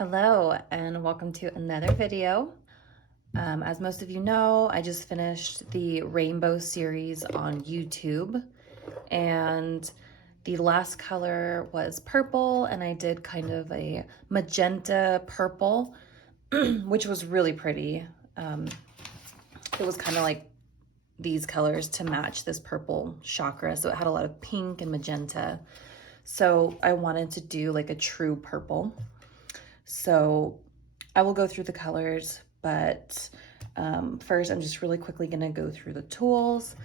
Hello and welcome to another video. As most of you know, I just finished the rainbow series on YouTube, and the last color was purple, and I did kind of a magenta purple, which was really pretty. It was kind of like these colors to match this purple chakra, so it had a lot of pink and magenta. So I wanted to do like a true purple. So I will go through the colors, but first I'm just really quickly going to go through the tools,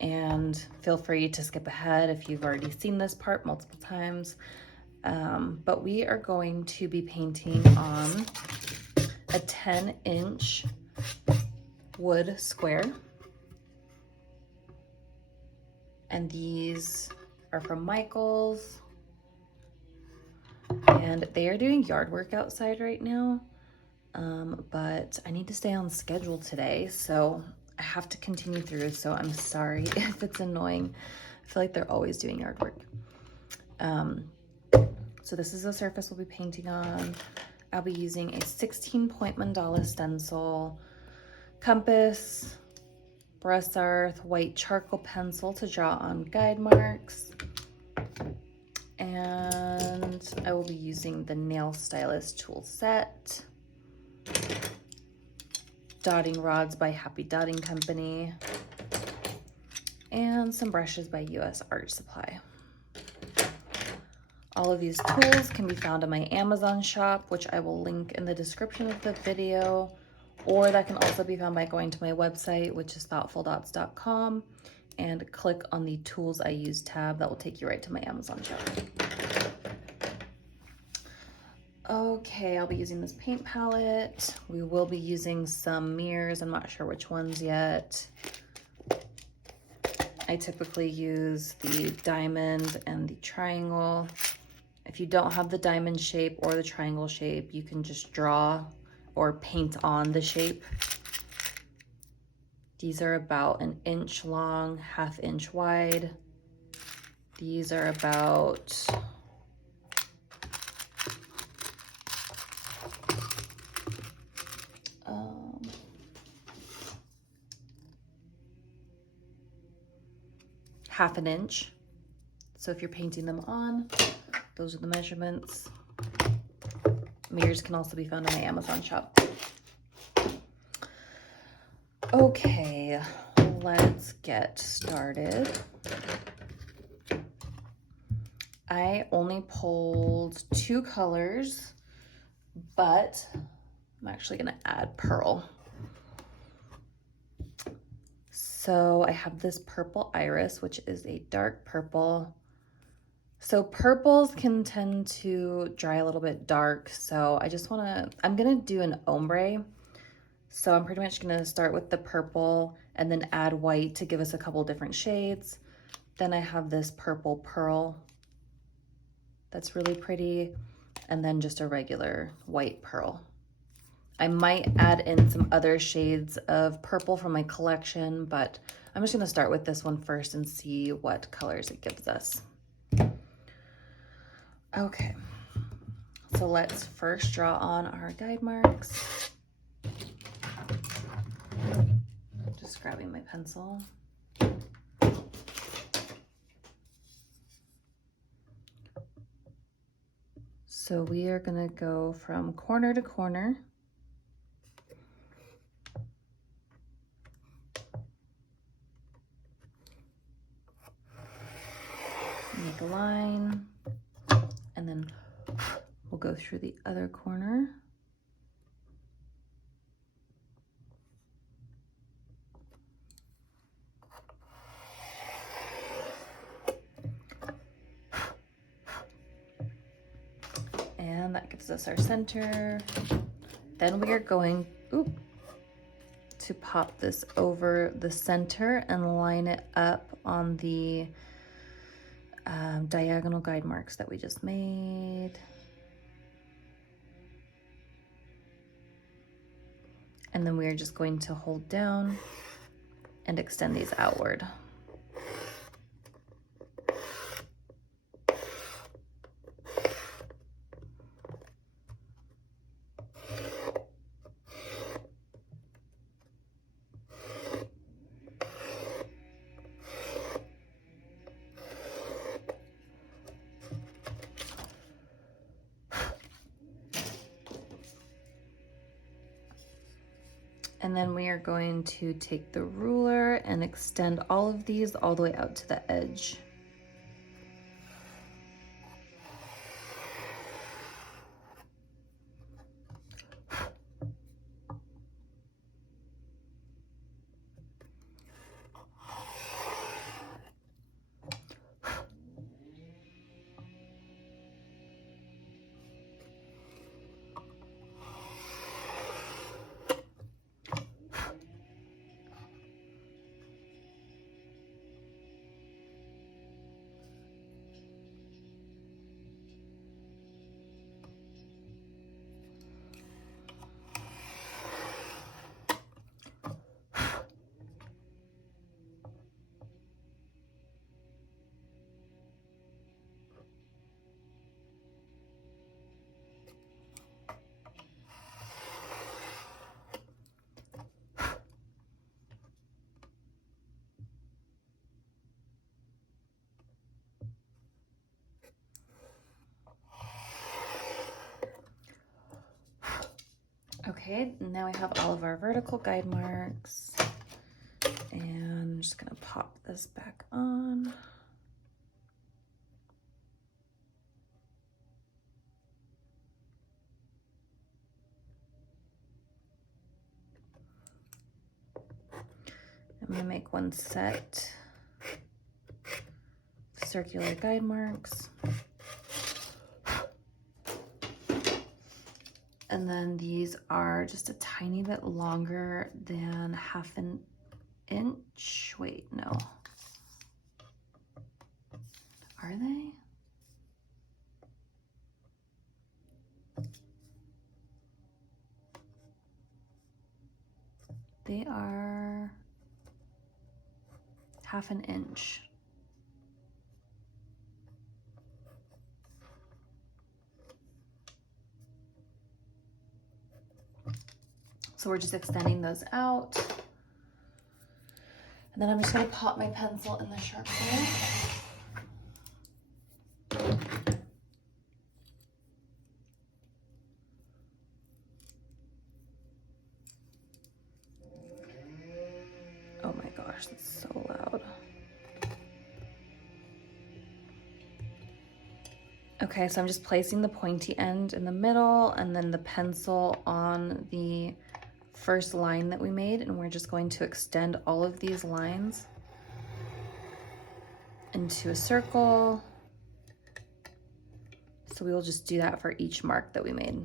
and feel free to skip ahead if you've already seen this part multiple times. But we are going to be painting on a 10-inch wood square. And these are from Michael's. And they are doing yard work outside right now, but I need to stay on schedule today, so I have to continue through, so I'm sorry if it's annoying. I feel like they're always doing yard work. So this is the surface we'll be painting on. I'll be using a 16-point mandala stencil, compass, Brusarth white charcoal pencil to draw on guide marks, and I will be using the nail stylus tool set, dotting rods by Happy Dotting Company, and some brushes by US Art Supply. All of these tools can be found in my Amazon shop, which I will link in the description of the video, or that can also be found by going to my website, which is thoughtfuldots.com, and click on the Tools I Use tab. That will take you right to my Amazon shop. Okay, I'll be using this paint palette. We will be using some mirrors. I'm not sure which ones yet. I typically use the diamond and the triangle. If you don't have the diamond shape or the triangle shape, you can just draw or paint on the shape. These are about 1 inch long, 1/2 inch wide. These are about half an inch. So if you're painting them on, those are the measurements. Mirrors can also be found in my Amazon shop. Okay, let's get started. I only pulled 2 colors, but I'm actually gonna add pearl. So I have this purple iris, which is a dark purple. So purples can tend to dry a little bit dark, so I'm gonna do an ombre. So I'm pretty much gonna start with the purple and then add white to give us a couple different shades. Then I have this purple pearl that's really pretty, and then just a regular white pearl. I might add in some other shades of purple from my collection, but I'm just gonna start with this one first and see what colors it gives us. Okay, so let's first draw on our guide marks. Just grabbing my pencil. So we are gonna go from corner to corner. Make a line, and then we'll go through the other corner. And that gives us our center. Then we are going to pop this over the center and line it up on the diagonal guide marks that we just made. And then we are just going to hold down and extend these outward. And then we are going to take the ruler and extend all of these all the way out to the edge. Okay, now we have all of our vertical guide marks, and I'm just gonna pop this back on. I'm gonna make one set of circular guide marks. And then these are just a tiny bit longer than half an inch. Wait, no. Are they? They are half an inch. So we're just extending those out. And then I'm just gonna pop my pencil in the sharpener. Oh my gosh, that's so loud. Okay, so I'm just placing the pointy end in the middle and then the pencil on the first line that we made, and we're just going to extend all of these lines into a circle. So we will just do that for each mark that we made.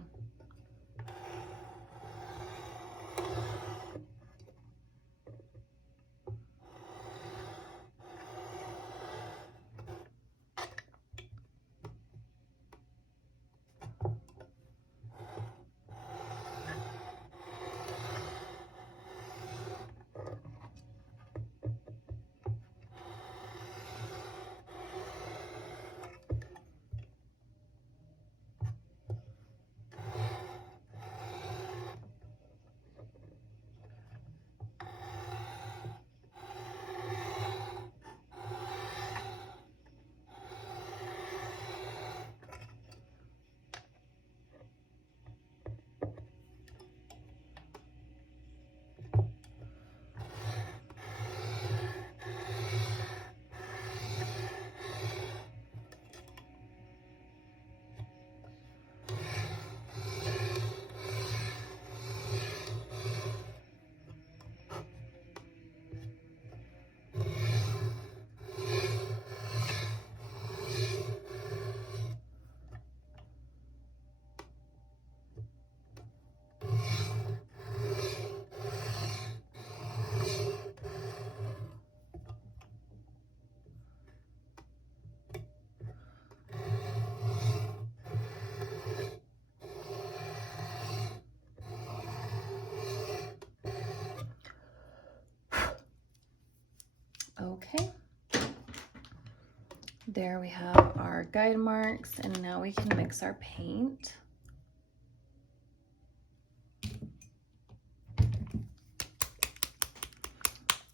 Okay, there we have our guide marks, and now we can mix our paint.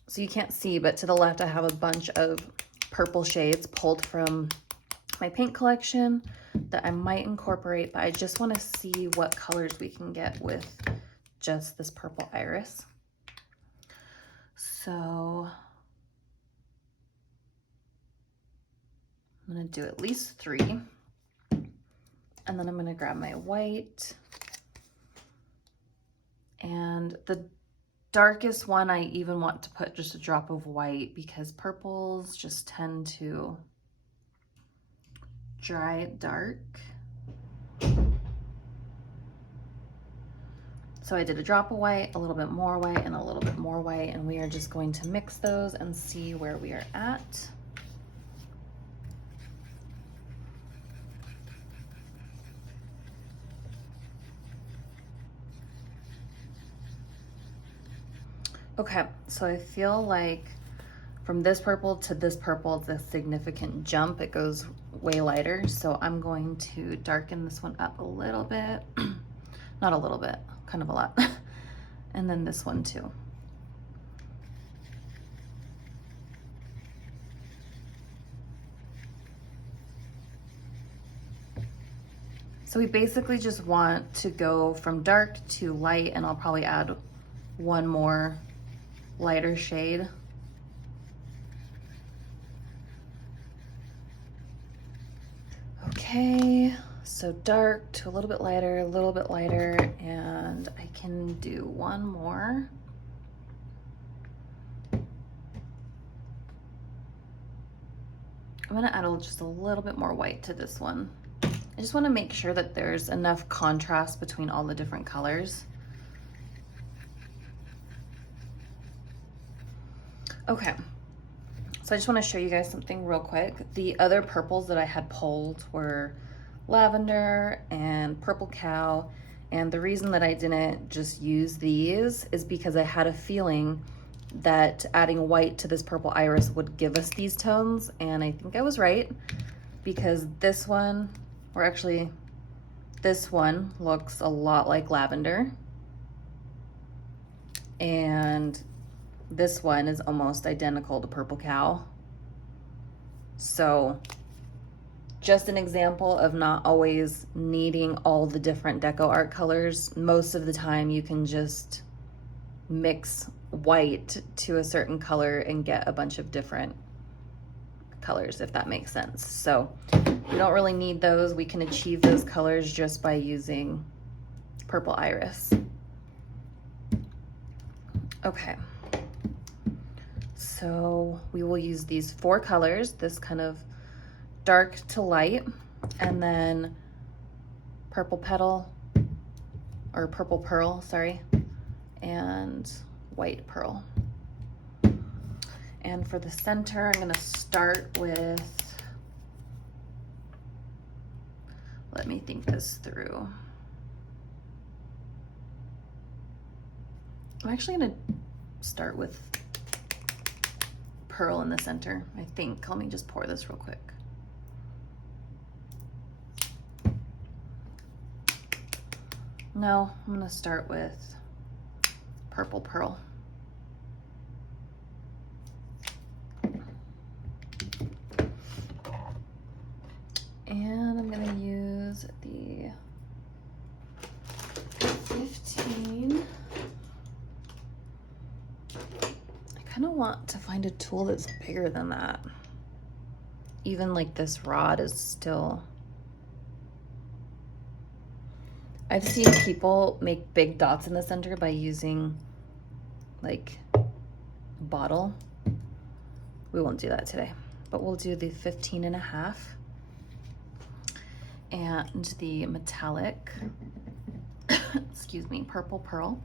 So you can't see, but to the left I have a bunch of purple shades pulled from my paint collection that I might incorporate, but I just want to see what colors we can get with just this purple iris. So I'm gonna do at least 3. And then I'm gonna grab my white. And the darkest one, I even want to put just a drop of white because purples just tend to dry it dark. So I did a drop of white, a little bit more white, and a little bit more white, and we are just going to mix those and see where we are at. Okay, so I feel like from this purple to this purple, it's a significant jump. It goes way lighter, so I'm going to darken this one up a little bit. Not a little bit, kind of a lot. And then this one too. So we basically just want to go from dark to light, and I'll probably add one more lighter shade. Okay, so dark to a little bit lighter, and I can do one more. I'm gonna add just a little bit more white to this one. I just wanna make sure that there's enough contrast between all the different colors. Okay, so I just wanna show you guys something real quick. The other purples that I had pulled were lavender and purple cow, and the reason that I didn't just use these is because I had a feeling that adding white to this purple iris would give us these tones, and I think I was right, because this one, or actually this one, looks a lot like lavender, and this one is almost identical to purple cow. So just an example of not always needing all the different DecoArt colors. Most of the time you can just mix white to a certain color and get a bunch of different colors, if that makes sense. So we don't really need those. We can achieve those colors just by using purple iris. Okay. So we will use these 4 colors, this kind of dark to light, and then purple petal, or purple pearl, sorry, and white pearl. And for the center, I'm gonna start with, let me think this through. I'm actually gonna start with pearl in the center, I think. Let me just pour this real quick. No, I'm gonna start with purple pearl. And I'm gonna use the 15. I kind of want to find a tool that's bigger than that. Even like this rod is still... I've seen people make big dots in the center by using like a bottle. We won't do that today, but we'll do the 15.5 and the metallic, excuse me, purple pearl.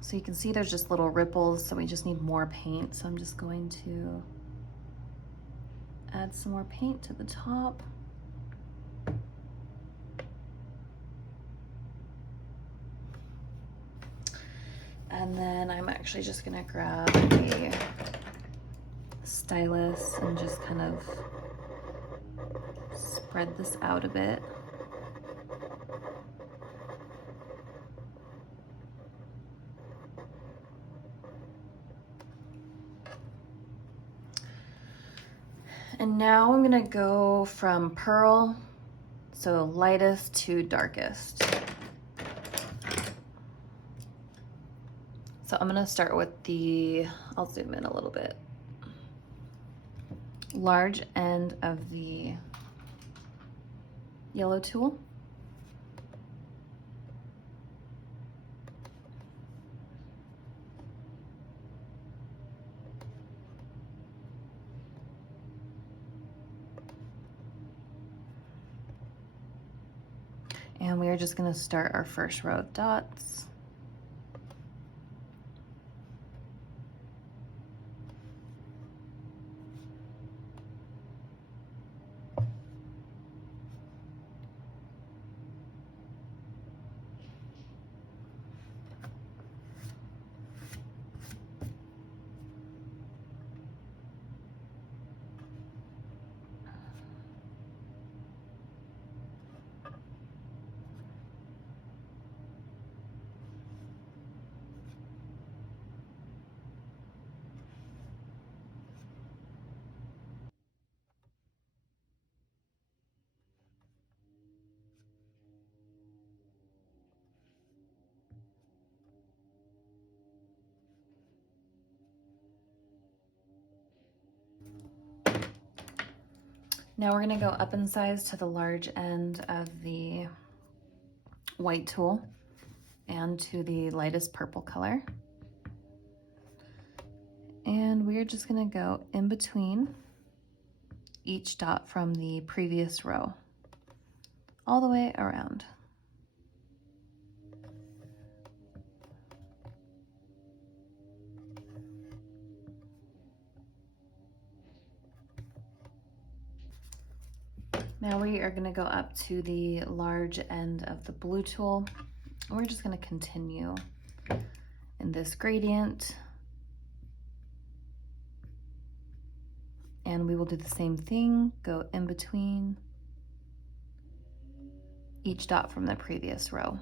So you can see there's just little ripples, so we just need more paint. So I'm just going to add some more paint to the top. And then I'm actually just gonna grab a stylus and just kind of spread this out a bit. And now I'm gonna go from pearl, so lightest to darkest. So I'm gonna start with the, I'll zoom in a little bit, large end of the yellow tool. And we are just gonna start our first row of dots. Now we're gonna go up in size to the large end of the white tool and to the lightest purple color. And we're just gonna go in between each dot from the previous row, all the way around. Now we are gonna go up to the large end of the blue tool. And we're just gonna continue in this gradient. And we will do the same thing, go in between each dot from the previous row.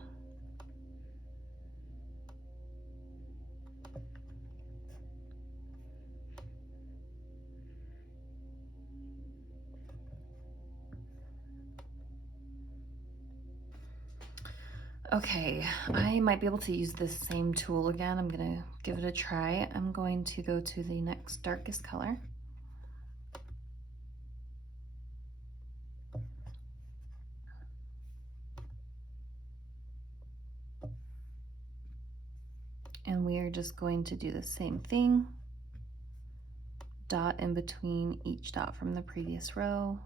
Okay, I might be able to use this same tool again. I'm gonna give it a try. I'm going to go to the next darkest color. And we are just going to do the same thing. Dot in between each dot from the previous row.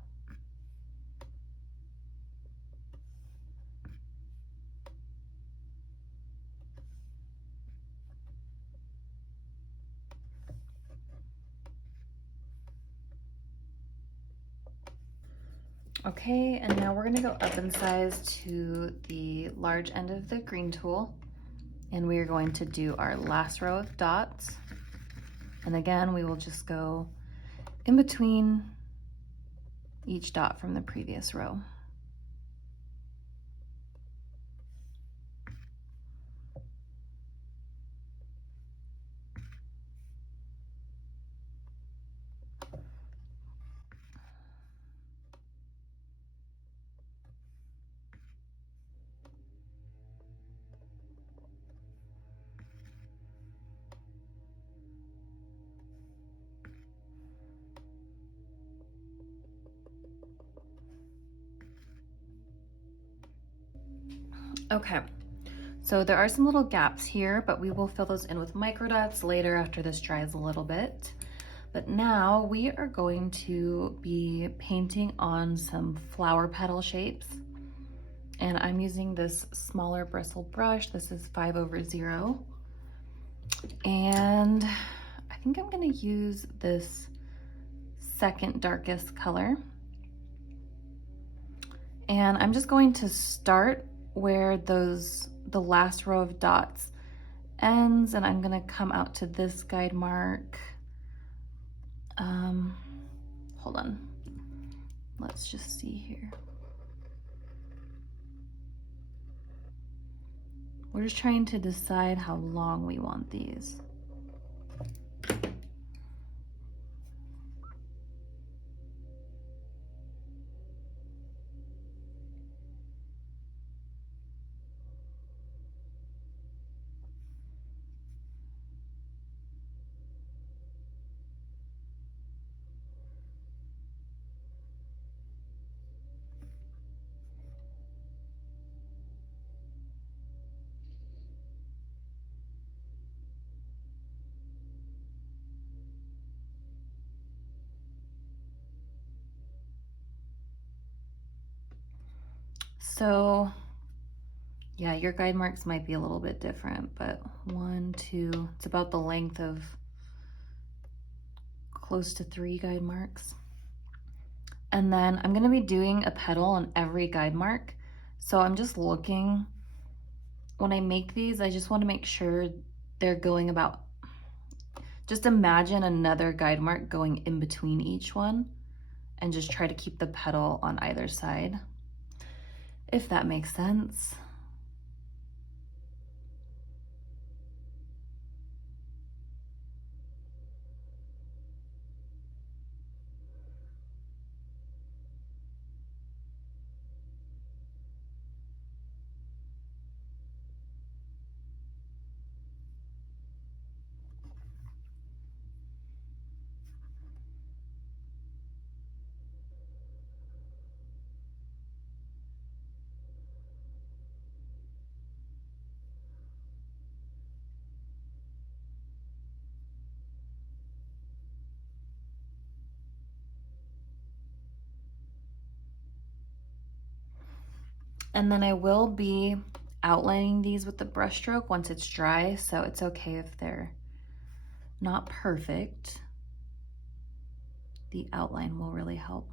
Okay, and now we're gonna go up in size to the large end of the green tool, and we are going to do our last row of dots. And again, we will just go in between each dot from the previous row. Okay, so there are some little gaps here, but we will fill those in with micro dots later after this dries a little bit. But now we are going to be painting on some flower petal shapes. And I'm using this smaller bristle brush. This is 5/0. And I think I'm gonna use this second darkest color. And I'm just going to start where the last row of dots ends, and I'm gonna come out to this guide mark. Hold on. Let's just see here. We're just trying to decide how long we want these. So yeah, your guide marks might be a little bit different, but 1, 2, it's about the length of close to 3 guide marks. And then I'm gonna be doing a petal on every guide mark. So I'm just looking, when I make these, I just wanna make sure they're going about, just imagine another guide mark going in between each one and just try to keep the petal on either side, if that makes sense. And then I will be outlining these with the brush stroke once it's dry, so it's okay if they're not perfect. The outline will really help.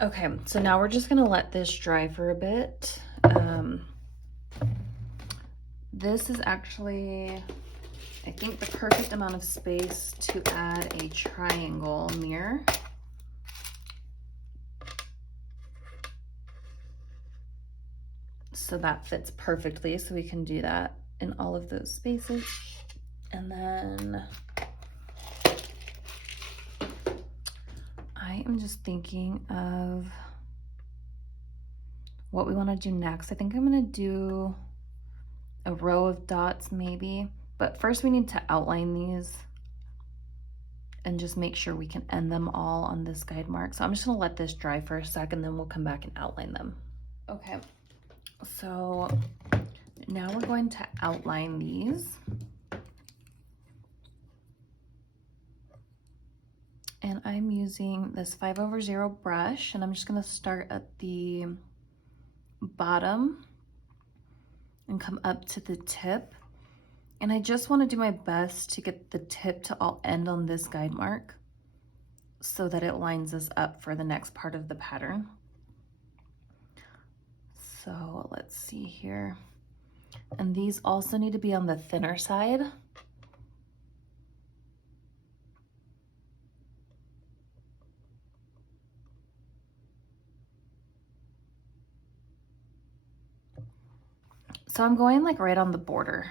Okay, so now we're just gonna let this dry for a bit. This is actually, I think, the perfect amount of space to add a triangle mirror. So that fits perfectly, so we can do that in all of those spaces. And then I am just thinking of what we want to do next. I think I'm going to do a row of dots maybe, but first we need to outline these and just make sure we can end them all on this guide mark. So I'm just going to let this dry for a second, then we'll come back and outline them. Okay, so now we're going to outline these. And I'm using this 5/0 brush, and I'm just gonna start at the bottom and come up to the tip. And I just wanna do my best to get the tip to all end on this guide mark so that it lines us up for the next part of the pattern. So let's see here. And these also need to be on the thinner side. So I'm going like right on the border.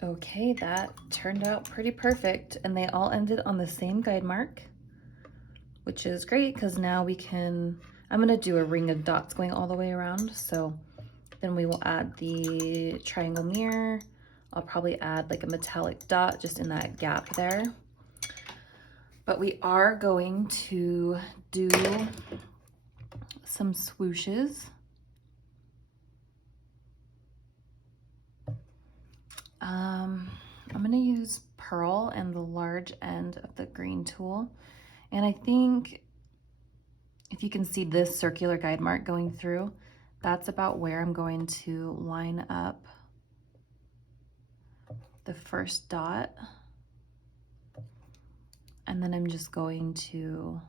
Okay, that turned out pretty perfect, and they all ended on the same guide mark, which is great because now we can, I'm gonna do a ring of dots going all the way around. So then we will add the triangle mirror. I'll probably add like a metallic dot just in that gap there. But we are going to do some swooshes. I'm gonna use pearl and the large end of the green tool. And I think if you can see this circular guide mark going through, that's about where I'm going to line up the first dot. And then I'm just going to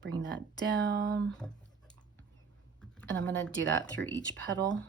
bring that down. And I'm gonna do that through each petal.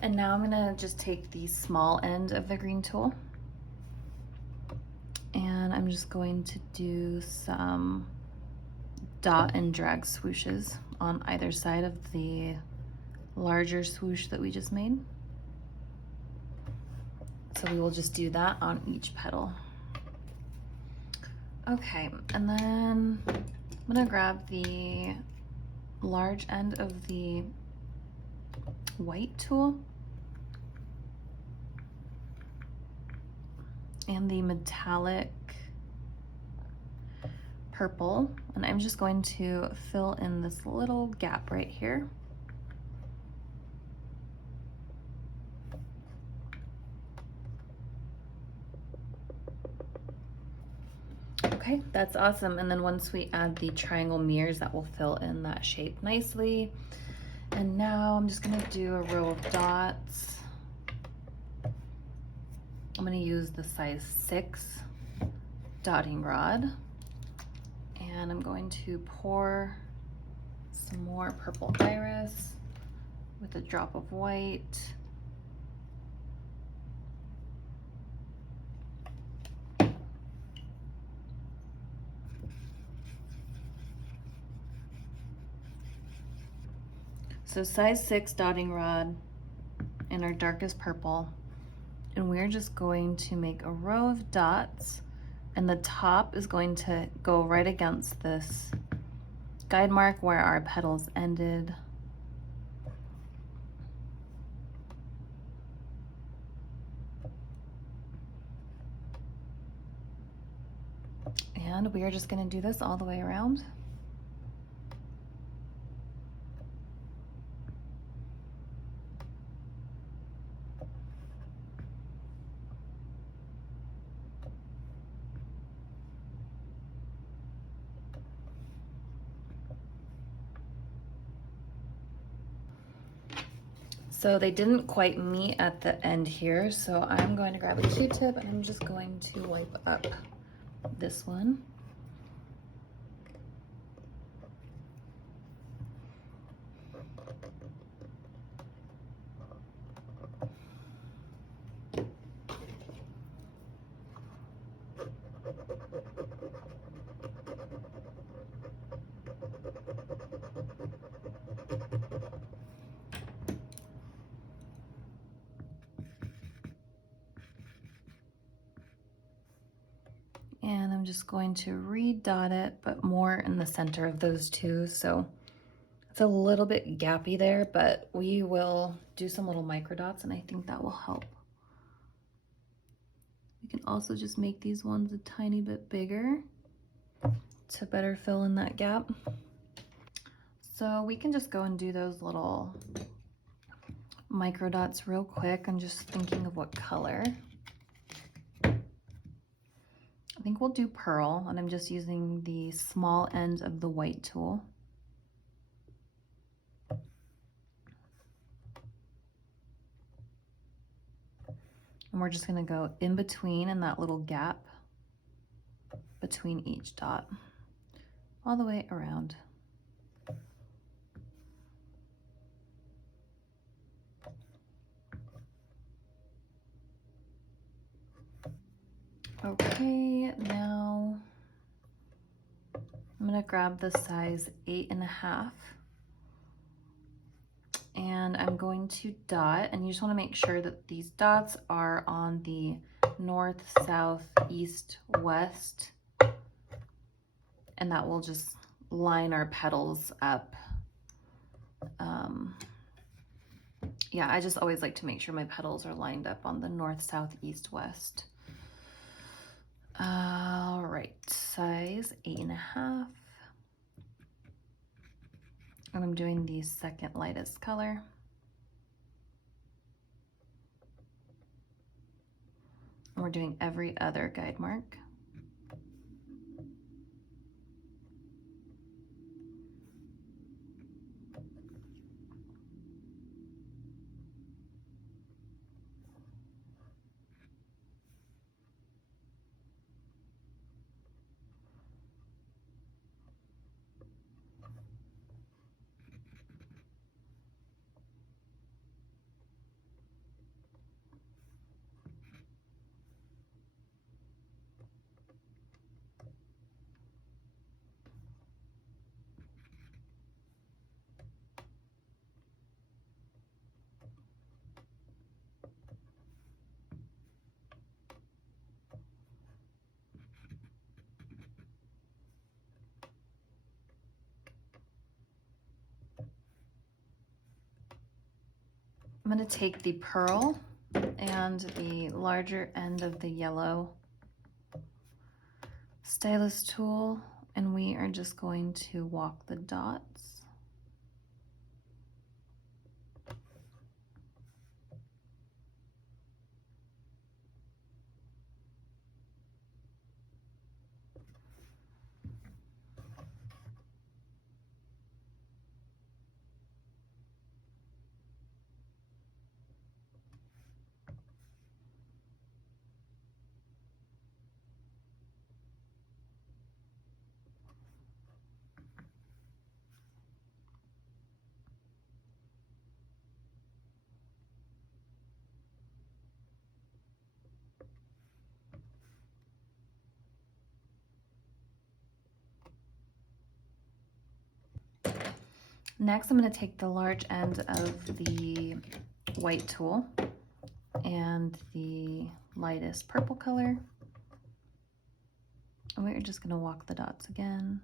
And now I'm gonna just take the small end of the green tool and I'm just going to do some dot and drag swooshes on either side of the larger swoosh that we just made. So we will just do that on each petal. Okay, and then I'm gonna grab the large end of the white tool and the metallic purple, and I'm just going to fill in this little gap right here. Okay, that's awesome. And then once we add the triangle mirrors, that will fill in that shape nicely. And now I'm just gonna do a row of dots. I'm gonna use the size 6 dotting rod. And I'm going to pour some more purple iris with a drop of white. So size 6 dotting rod in our darkest purple. And we're just going to make a row of dots, and the top is going to go right against this guide mark where our petals ended. And we are just going to do this all the way around. So they didn't quite meet at the end here, so I'm going to grab a Q-tip and I'm just going to wipe up this one. And I'm just going to re-dot it, but more in the center of those two. So it's a little bit gappy there, but we will do some little micro dots and I think that will help. We can also just make these ones a tiny bit bigger to better fill in that gap. So we can just go and do those little micro dots real quick. I'm just thinking of what color. think we'll do pearl, and I'm just using the small end of the white tool. And we're just going to go in between in that little gap between each dot, all the way around. Okay, now I'm going to grab the size 8.5, and I'm going to dot, and you just want to make sure that these dots are on the north, south, east, west, and that will just line our petals up. Yeah, I just always like to make sure my petals are lined up on the north, south, east, west. All right, size 8.5. And I'm doing the second lightest color. And we're doing every other guide mark. I'm going to take the pearl and the larger end of the yellow stylus tool, and we are just going to walk the dots. Next, I'm going to take the large end of the white tool and the lightest purple color, and we're just going to walk the dots again.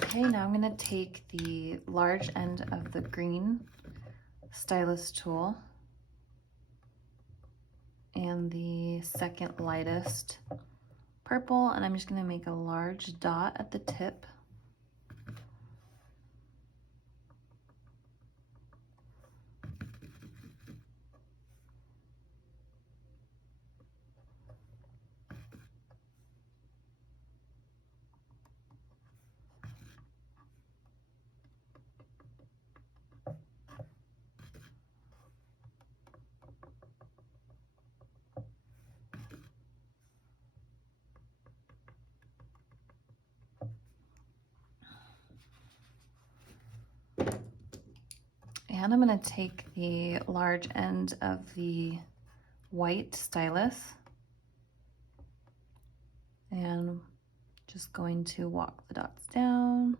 Okay, now I'm going to take the large end of the green stylus tool and the second lightest purple, and I'm just going to make a large dot at the tip. And I'm going to take the large end of the white stylus and just going to walk the dots down.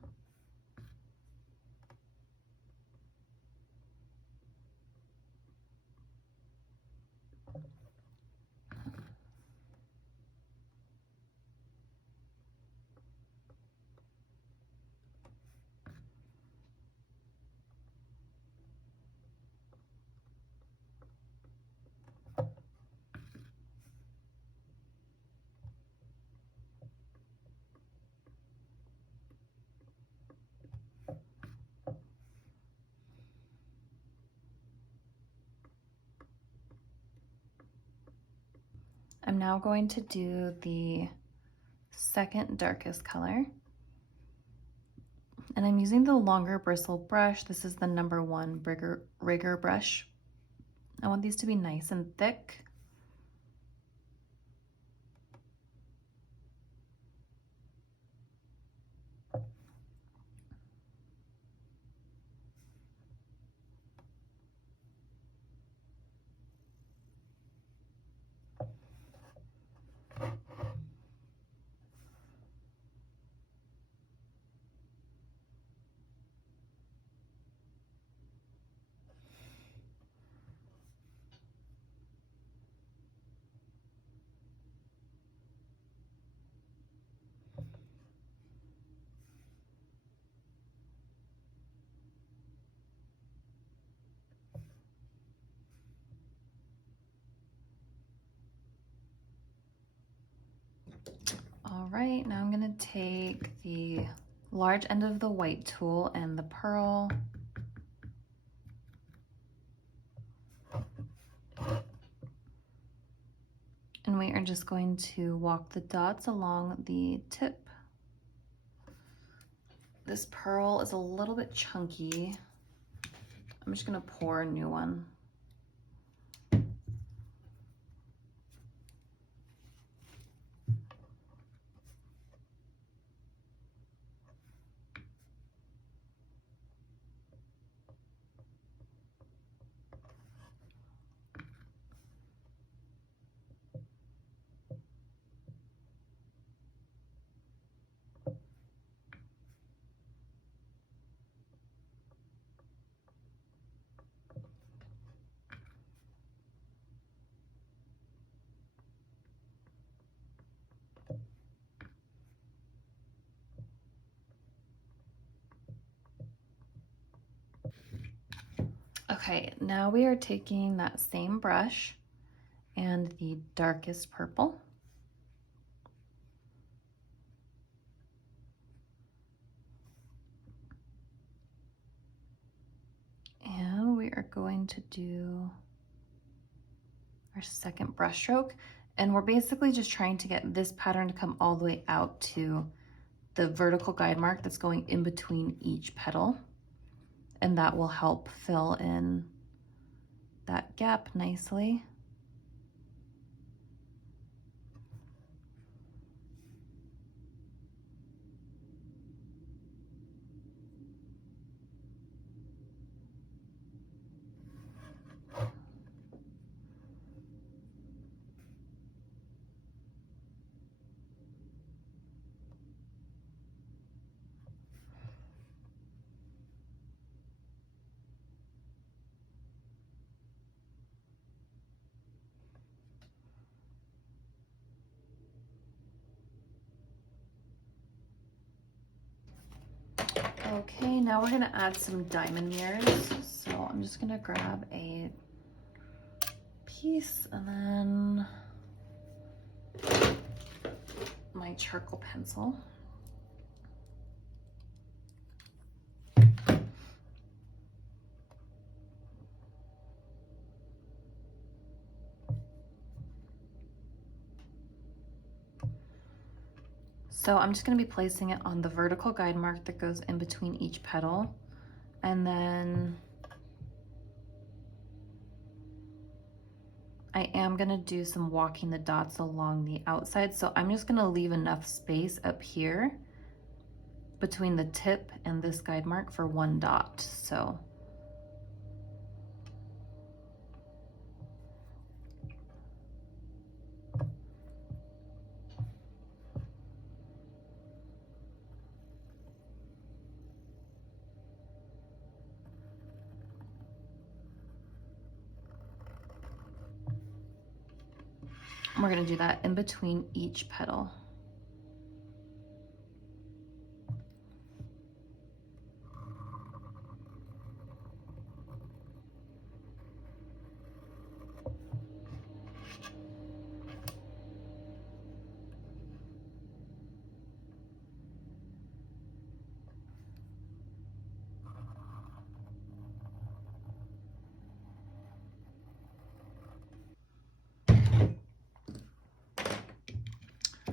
I'm now going to do the second darkest color. And I'm using the longer bristle brush. This is the number 1 rigger brush. I want these to be nice and thick. All right, now I'm gonna take the large end of the white tool and the pearl. And we are just going to walk the dots along the tip. This pearl is a little bit chunky. I'm just gonna pour a new one. Okay, now we are taking that same brush and the darkest purple. And we are going to do our second brush stroke. And we're basically just trying to get this pattern to come all the way out to the vertical guide mark that's going in between each petal. And that will help fill in that gap nicely. Okay, now we're gonna add some diamond mirrors. So I'm just gonna grab a piece and then my charcoal pencil. So I'm just gonna be placing it on the vertical guide mark that goes in between each petal. And then I am gonna do some walking the dots along the outside. So I'm just gonna leave enough space up here between the tip and this guide mark for 1 dot. So We're gonna do that in between each petal.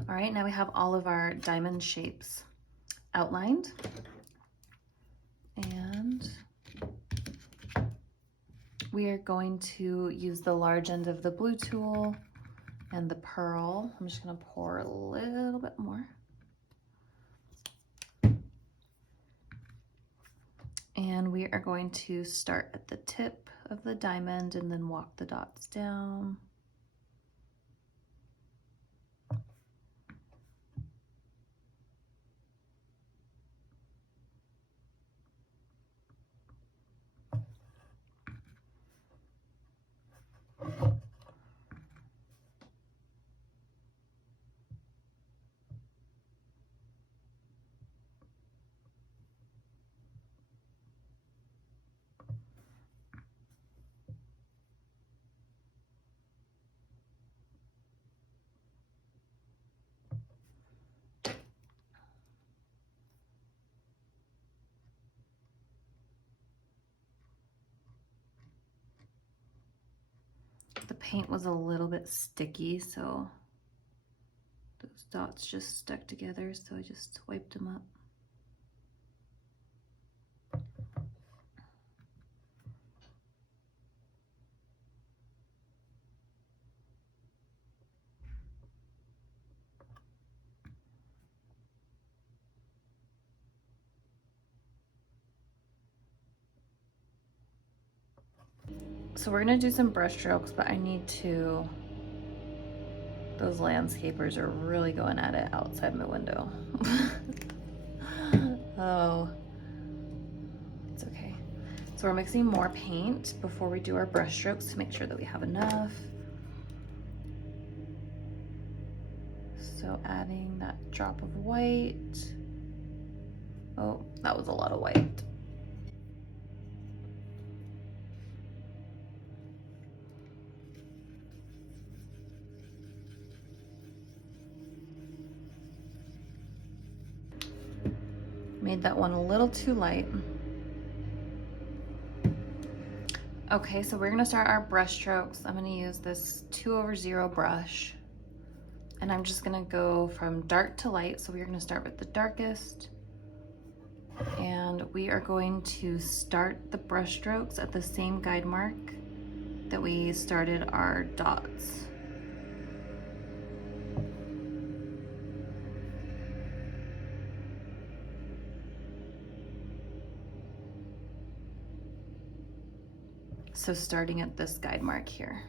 All right, now we have all of our diamond shapes outlined. And we are going to use the large end of the blue tool and the pearl. I'm just gonna pour a little bit more. And we are going to start at the tip of the diamond and then walk the dots down. The paint was a little bit sticky, so those dots just stuck together, so I just wiped them up. So we're gonna do some brush strokes, but I need to, those landscapers are really going at it outside my window. Oh, it's okay. So we're mixing more paint before we do our brush strokes to make sure that we have enough. So adding that drop of white. Oh, that was a lot of white. Made that one a little too light. Okay, so we're gonna start our brush strokes. I'm gonna use this 2/0 brush, and I'm just gonna go from dark to light. So we're gonna start with the darkest, and we are going to start the brush strokes at the same guide mark that we started our dots. So starting at this guide mark here.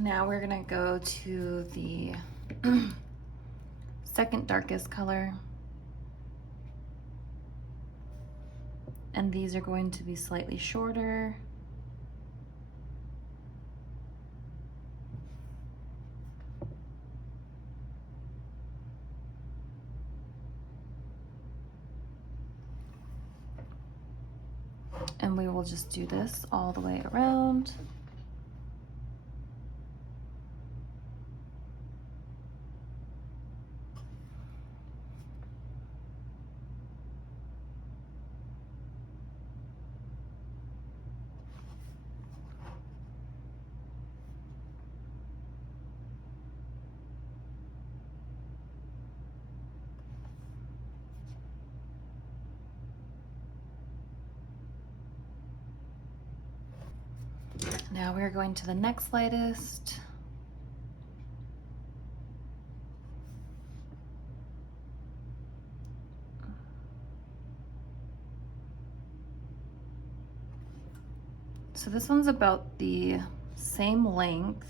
Now we're gonna go to the second darkest color. And these are going to be slightly shorter. And we will just do this all the way around. Now we're going to the next lightest. So this one's about the same length.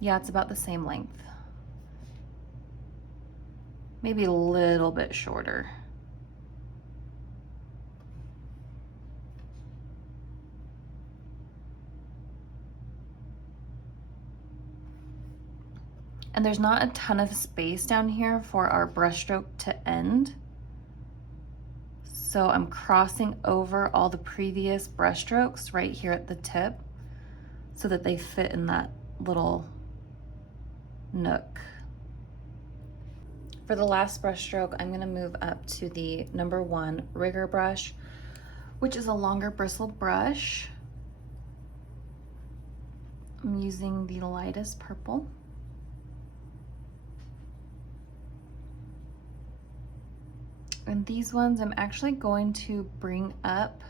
Yeah, it's about the same length. Maybe a little bit shorter. And there's not a ton of space down here for our brushstroke to end. So I'm crossing over all the previous brushstrokes right here at the tip so that they fit in that little nook. For the last brushstroke, I'm gonna move up to the number 1 rigger brush, which is a longer bristled brush. I'm using the lightest purple. And these ones I'm actually going to bring up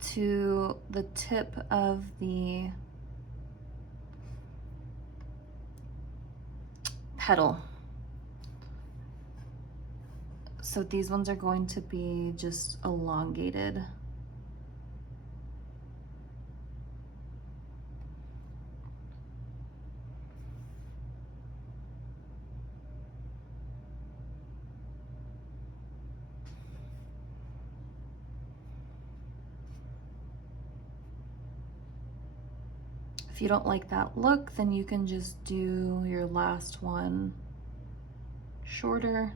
to the tip of the petal. So these ones are going to be just elongated. If you don't like that look, then you can just do your last one shorter.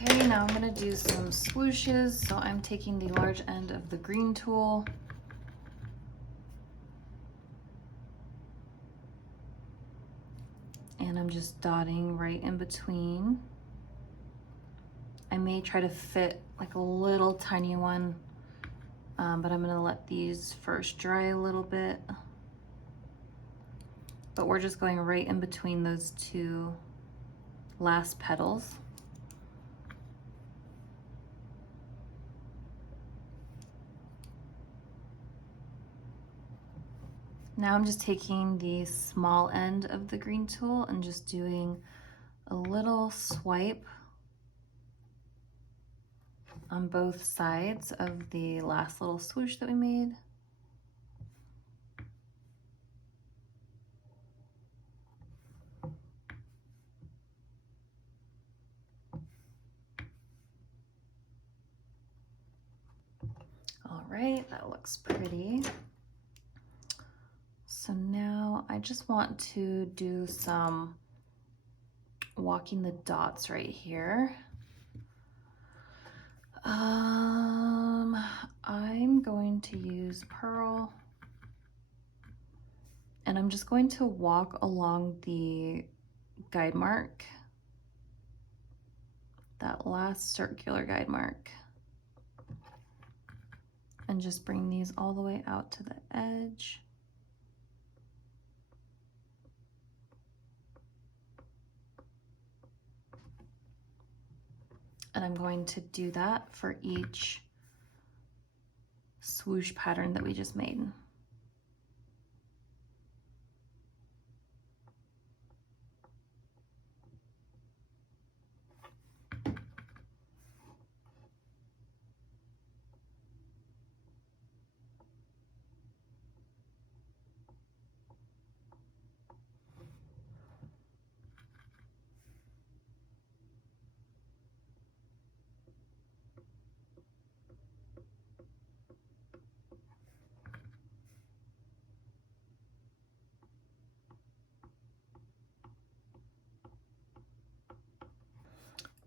Okay, now I'm gonna do some swooshes. So I'm taking the large end of the green tool. And I'm just dotting right in between. I may try to fit like a little tiny one, but I'm gonna let these first dry a little bit. But we're just going right in between those 2 last petals. Now I'm just taking the small end of the green tool and just doing a little swipe on both sides of the last little swoosh that we made. All right, that looks pretty. So now I just want to do some walking the dots right here. I'm going to use Pearl, and I'm just going to walk along the guide mark, that last circular guide mark, and just bring these all the way out to the edge. And I'm going to do that for each swoosh pattern that we just made.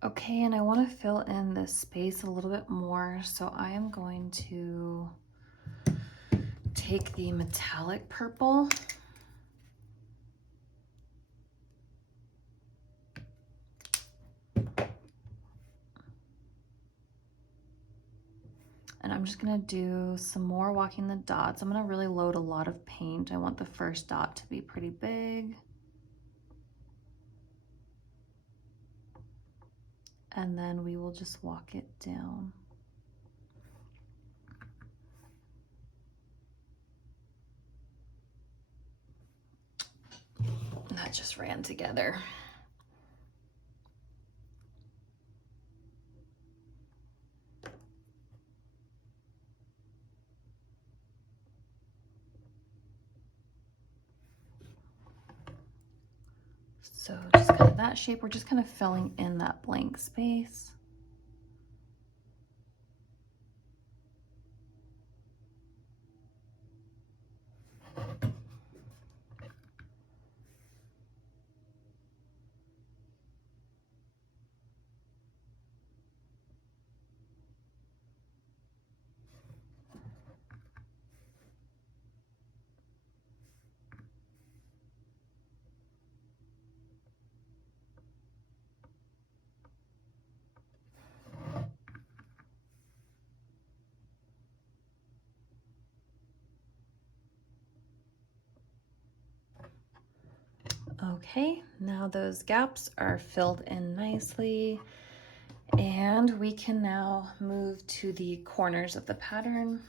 Okay, and I want to fill in this space a little bit more, so I am going to take the metallic purple and I'm just gonna do some more walking the dots. I'm gonna really load a lot of paint. I want the first dot to be pretty big. And then we will just walk it down. That just ran together. So just kind of that shape, we're just kind of filling in that blank space. Okay, now those gaps are filled in nicely, and we can now move to the corners of the pattern.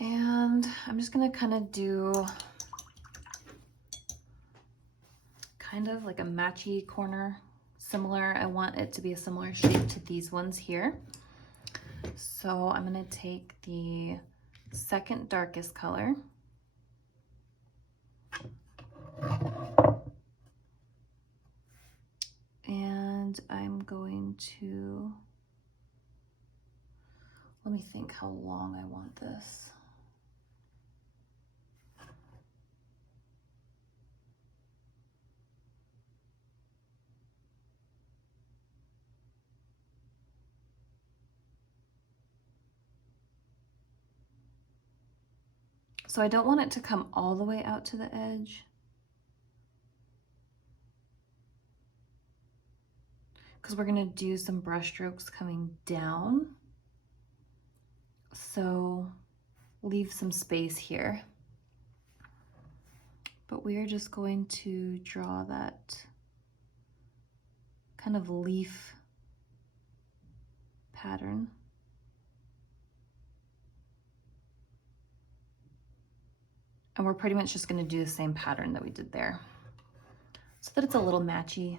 And I'm just gonna kind of do kind of like a matchy corner, similar. I want it to be a similar shape to these ones here. So I'm gonna take the second darkest color and I'm going to, let me think how long I want this. So I don't want it to come all the way out to the edge, because we're gonna do some brush strokes coming down. So leave some space here. But we are just going to draw that kind of leaf pattern. And we're pretty much just gonna do the same pattern that we did there, so that it's a little matchy.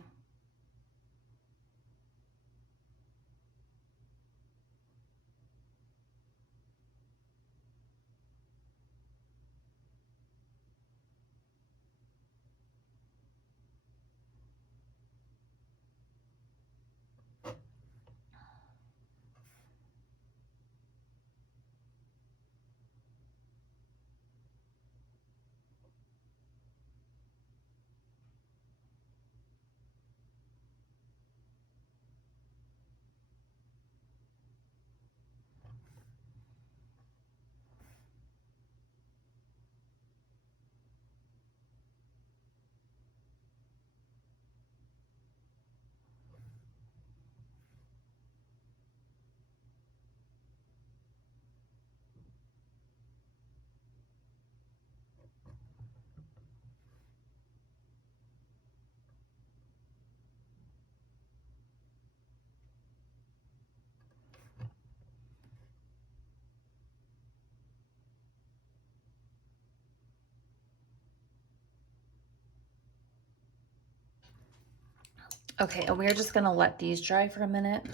Okay, and we're just gonna let these dry for a minute.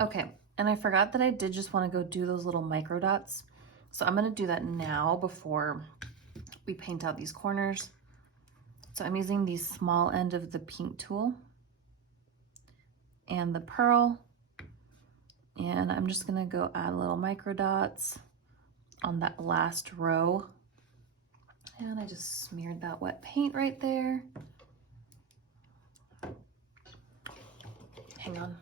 Okay, and I forgot that I did just wanna go do those little micro dots. So I'm gonna do that now before we paint out these corners. So I'm using the small end of the pink tool and the pearl, And I'm just gonna go add little micro dots on that last row. And I just smeared that wet paint right there. Hang on.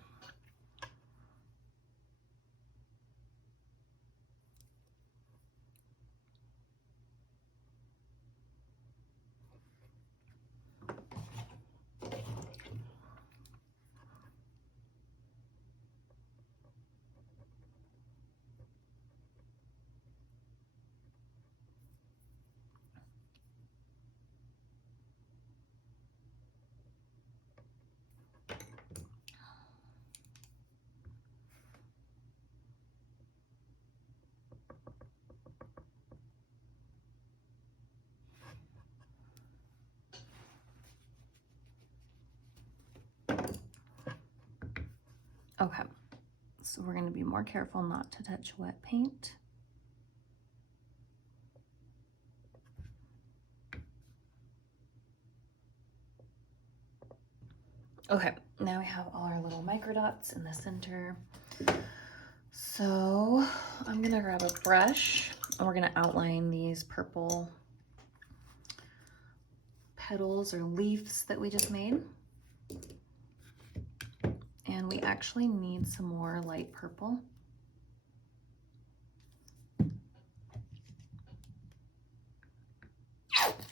Okay, so we're going to be more careful not to touch wet paint. Okay, now we have all our little micro dots in the center. So I'm gonna grab a brush and we're gonna outline these purple petals or leaves that we just made. And we actually need some more light purple.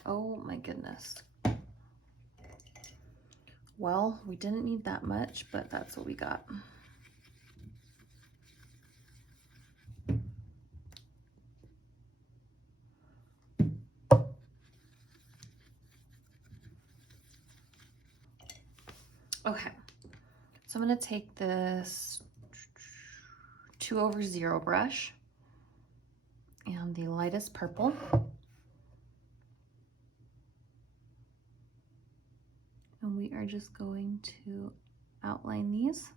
Oh my goodness. Well, we didn't need that much, but that's what we got. Okay, so I'm gonna take this 2/0 brush and the lightest purple. And we are just going to outline these.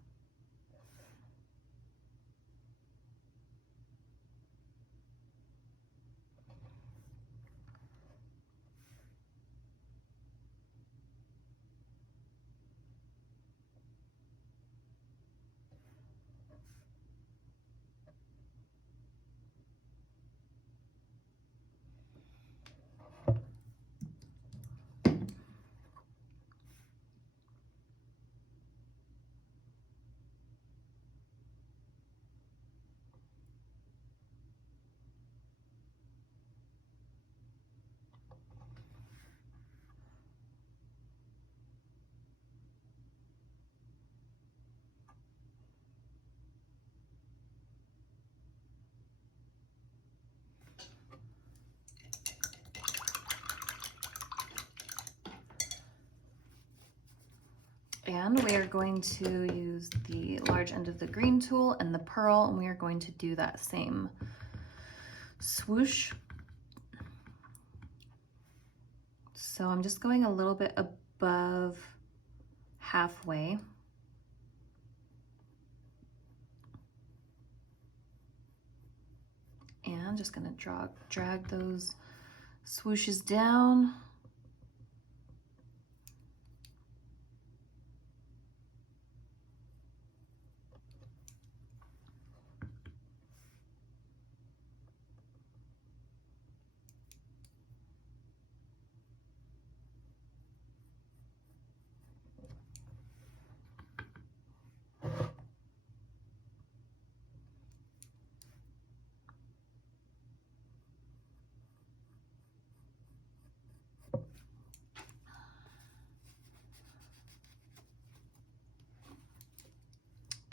And we are going to use the large end of the green tool and the pearl, and we are going to do that same swoosh. So I'm just going a little bit above halfway. And just gonna drag those swooshes down.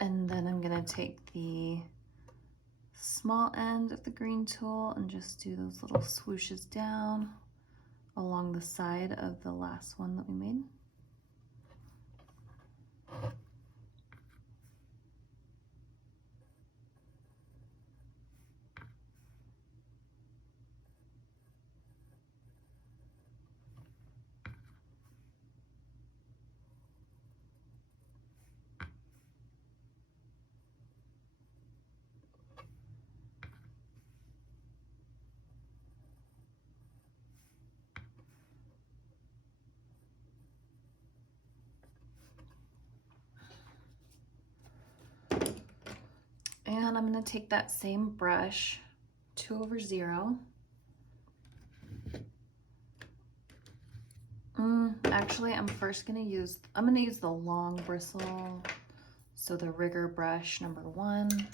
And then I'm gonna take the small end of the green tool and just do those little swooshes down along the side of the last one that we made. And I'm going to take that same brush, 2/0. Actually, I'm going to use the long bristle, so the rigger brush number 1.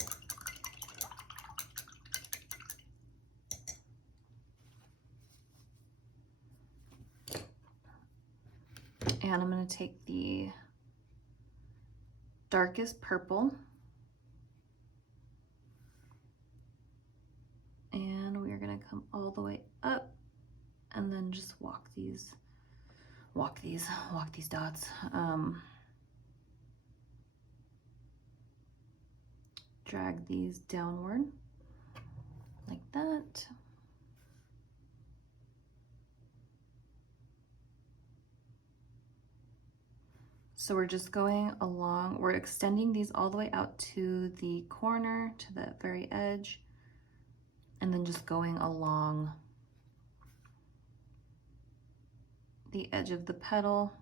And I'm going to take the darkest purple, and we are going to come all the way up and then just walk these dots. Drag these downward like that. So we're just going along, we're extending these all the way out to the corner, to the very edge, and then just going along the edge of the petal.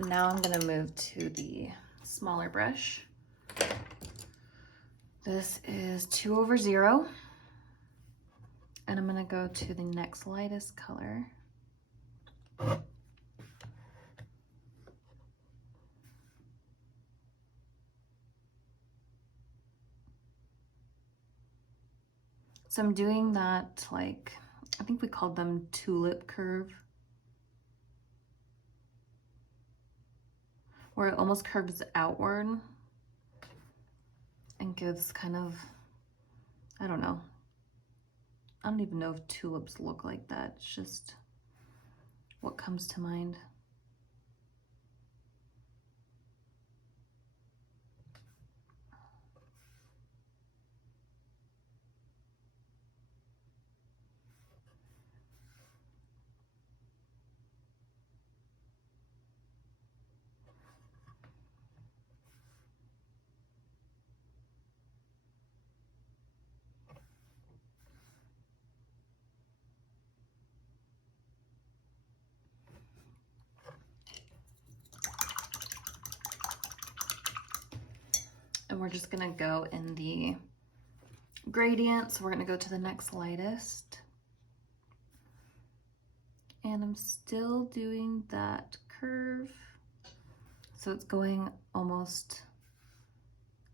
Now I'm going to move to the smaller brush. This is 2/0, and I'm going to go to the next lightest color. So I'm doing that, like, I think we called them tulip curve, where it almost curves outward and gives kind of, I don't know. I don't even know if tulips look like that. It's just what comes to mind. And we're just gonna go in the gradient. So we're gonna go to the next lightest. And I'm still doing that curve. So it's going almost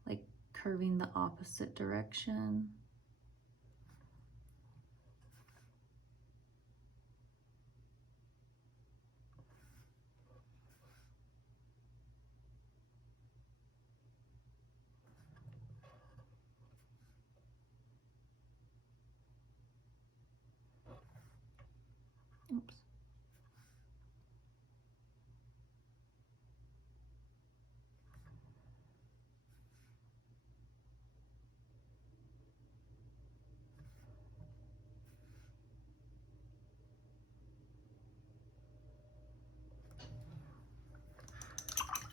like curving the opposite direction. Oops.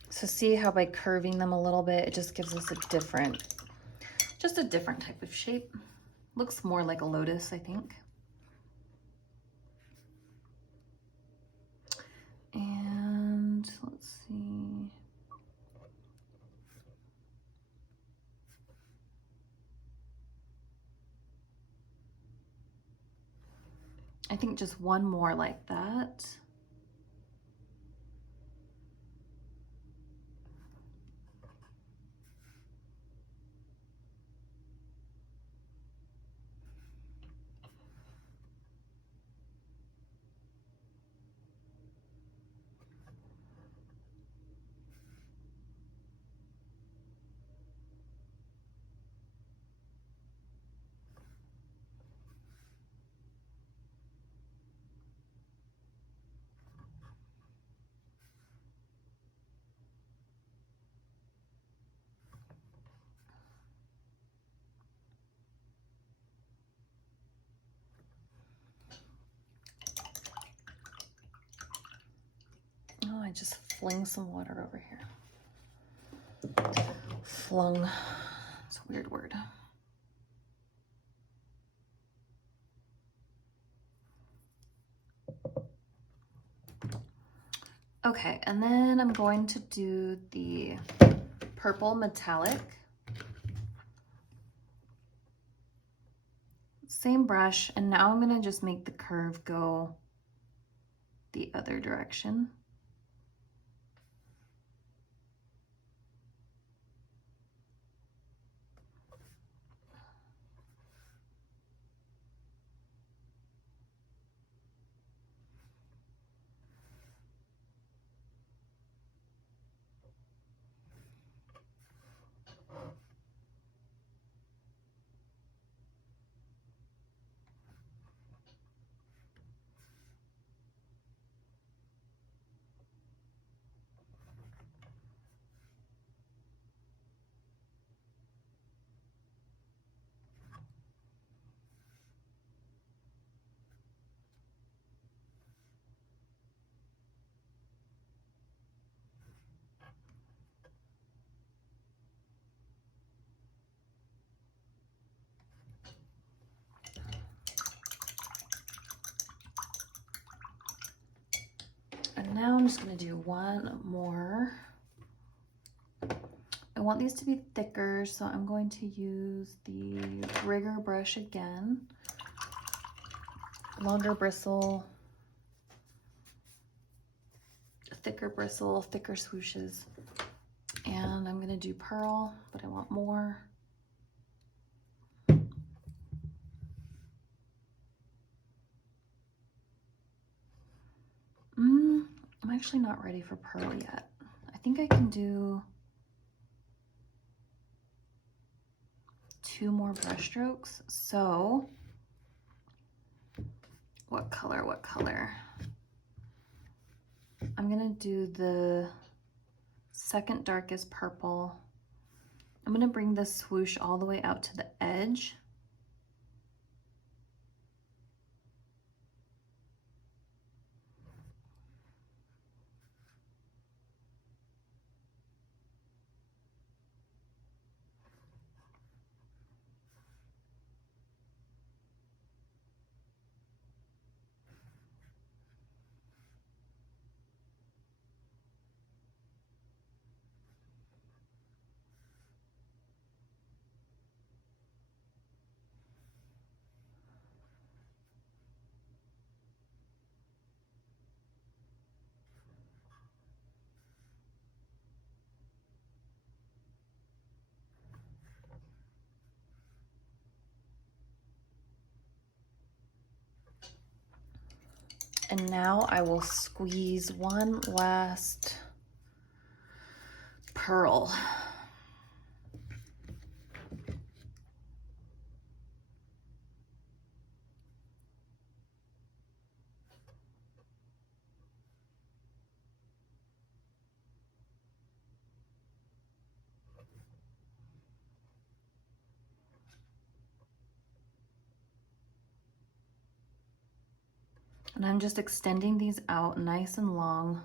So see how by curving them a little bit, it just gives us a different type of shape. Looks more like a lotus, I think. And let's see. I think just one more like that. I just fling some water over here. Flung, it's a weird word. Okay, and then I'm going to do the purple metallic. Same brush, and now I'm gonna just make the curve go the other direction. And now I'm just gonna do one more. I want these to be thicker, so I'm going to use the rigger brush again. Longer bristle, thicker bristle, thicker swooshes. And I'm gonna do pearl, but I want more. I'm actually not ready for pearl yet. I think I can do 2 more brush strokes. So, what color, what color? I'm gonna do the second darkest purple. I'm gonna bring this swoosh all the way out to the edge. And now I will squeeze one last pearl. And I'm just extending these out nice and long.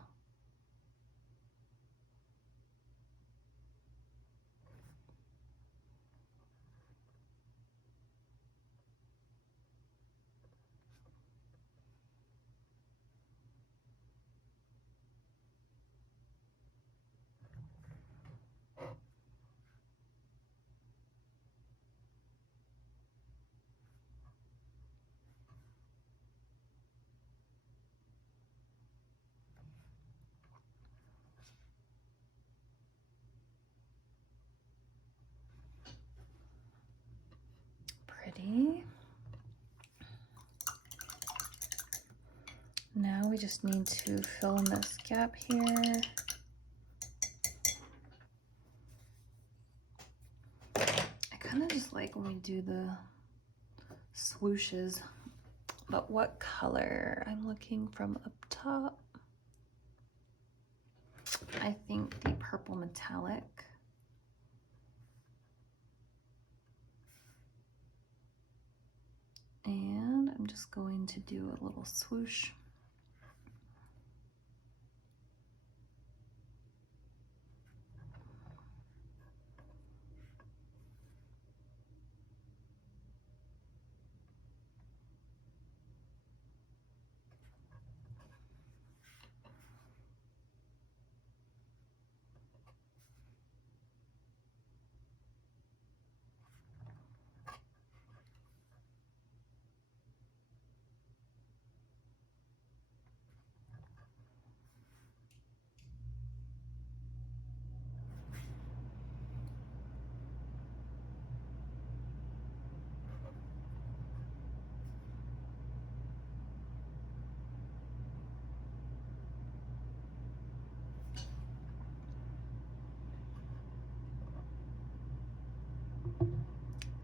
Pretty. Now we just need to fill in this gap here. I kind of just like when we do the swooshes, but what color? I'm looking from up top. I think the purple metallic. And I'm just going to do a little swoosh.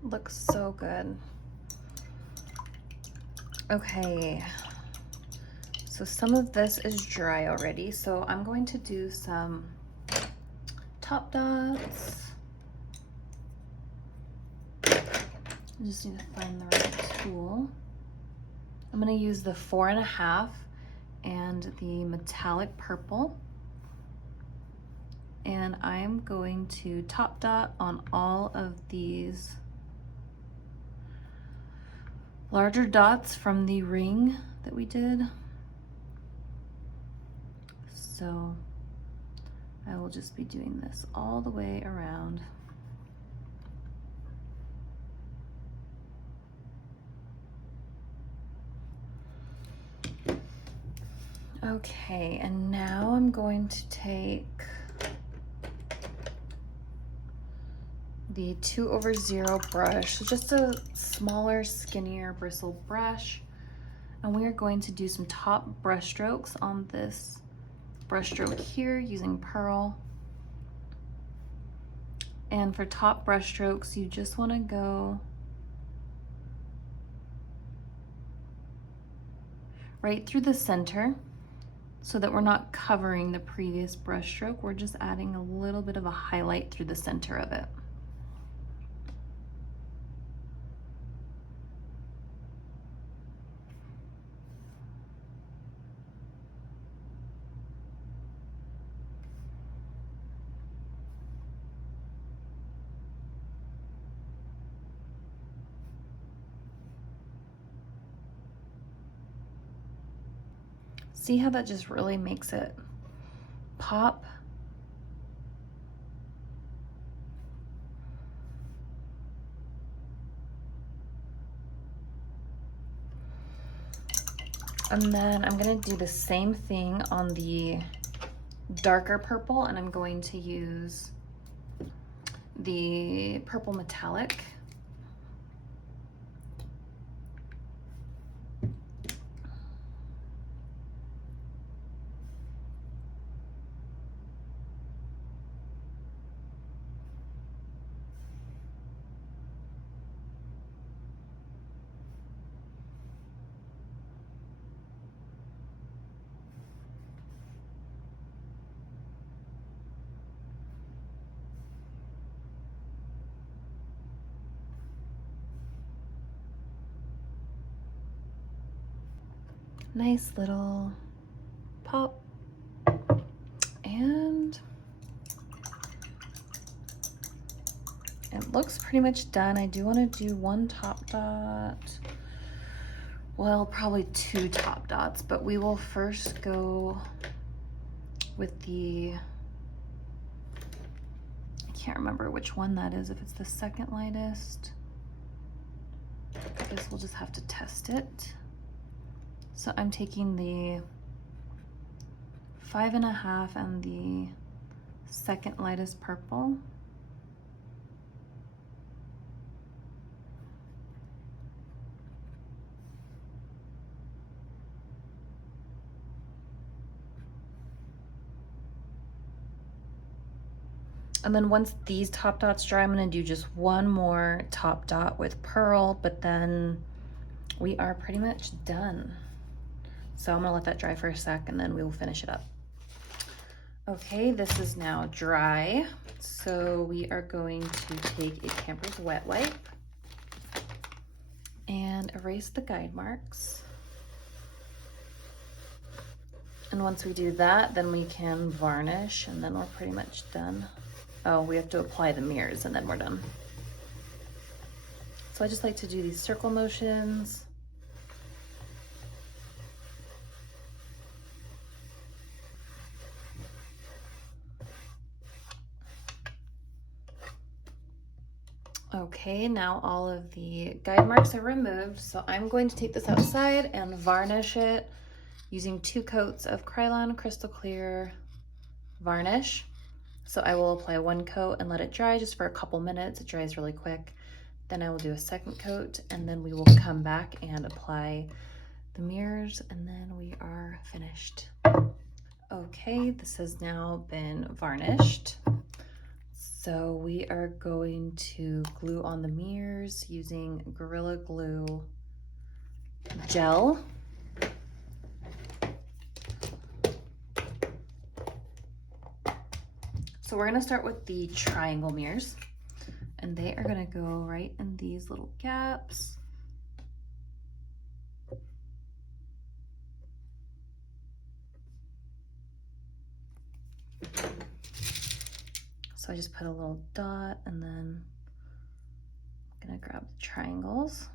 Looks so good. Okay, so some of this is dry already, so I'm going to do some top dots. I just need to find the right tool. I'm going to use the 4.5 and the metallic purple. And I'm going to top dot on all of these larger dots from the ring that we did. So I will just be doing this all the way around. Okay, and now I'm going to take the 2/0 brush, so just a smaller, skinnier bristle brush, and we are going to do some top brush strokes on this brush stroke here using pearl. And for top brush strokes, you just want to go right through the center so that we're not covering the previous brush stroke. We're just adding a little bit of a highlight through the center of it. See how that just really makes it pop? And then I'm gonna do the same thing on the darker purple, and I'm going to use the purple metallic. Nice little pop. And it looks pretty much done. I do want to do one top dot. Well, probably 2 top dots, but we will first go with the, I can't remember which one that is, if it's the second lightest. I guess we'll just have to test it. So I'm taking the 5.5 and the second lightest purple. And then once these top dots dry, I'm gonna do just one more top dot with pearl, but then we are pretty much done. So I'm gonna let that dry for a sec and then we will finish it up. Okay, this is now dry. So we are going to take a camper's wet wipe and erase the guide marks. And once we do that, then we can varnish and then we're pretty much done. Oh, we have to apply the mirrors and then we're done. So I just like to do these circle motions. Okay, now all of the guide marks are removed. So I'm going to take this outside and varnish it using 2 coats of Krylon Crystal Clear varnish. So I will apply 1 coat and let it dry just for a couple minutes. It dries really quick. Then I will do a second coat and then we will come back and apply the mirrors and then we are finished. Okay, this has now been varnished. So we are going to glue on the mirrors using Gorilla Glue gel. So we're gonna start with the triangle mirrors, and they are gonna go right in these little gaps. So I just put a little dot, and then I'm gonna grab the triangles.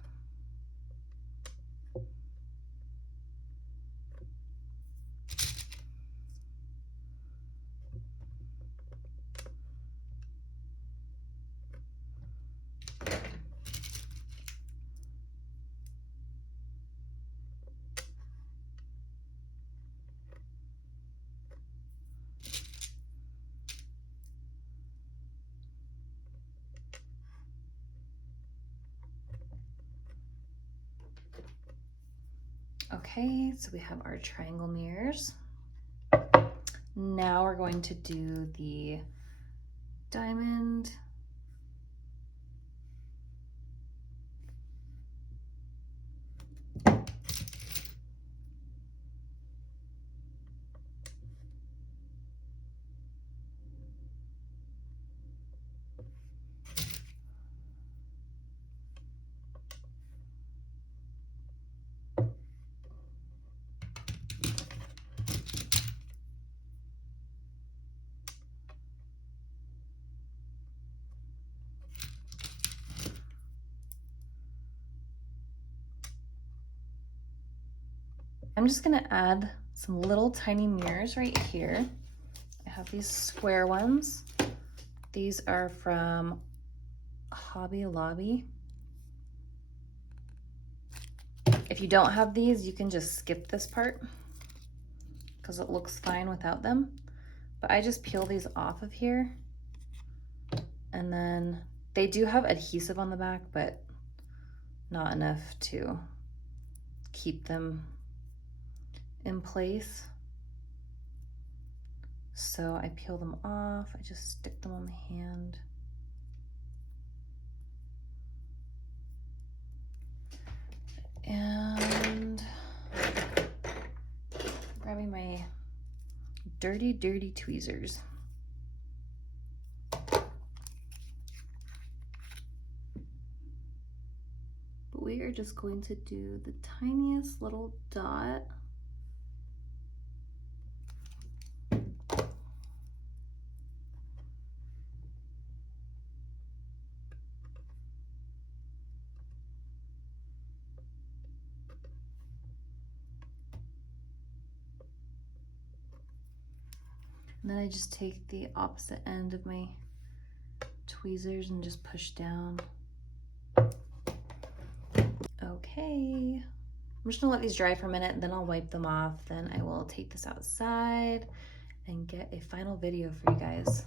Okay, so we have our triangle mirrors. Now we're going to do the diamond. I'm just gonna add some little tiny mirrors right here. I have these square ones. These are from Hobby Lobby. If you don't have these, you can just skip this part because it looks fine without them. But I just peel these off of here, and then they do have adhesive on the back, but not enough to keep them in place. So I peel them off, I just stick them on the hand. And grabbing my dirty tweezers. But we are just going to do the tiniest little dot. And then I just take the opposite end of my tweezers and just push down. Okay, I'm just gonna let these dry for a minute, then I'll wipe them off. Then I will take this outside and get a final video for you guys.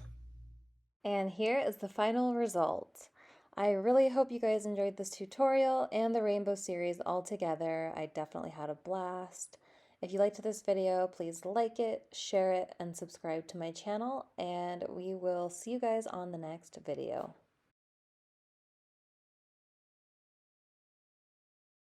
And here is the final result. I really hope you guys enjoyed this tutorial and the rainbow series all together. I definitely had a blast. If you liked this video, please like it, share it, and subscribe to my channel, and we will see you guys on the next video.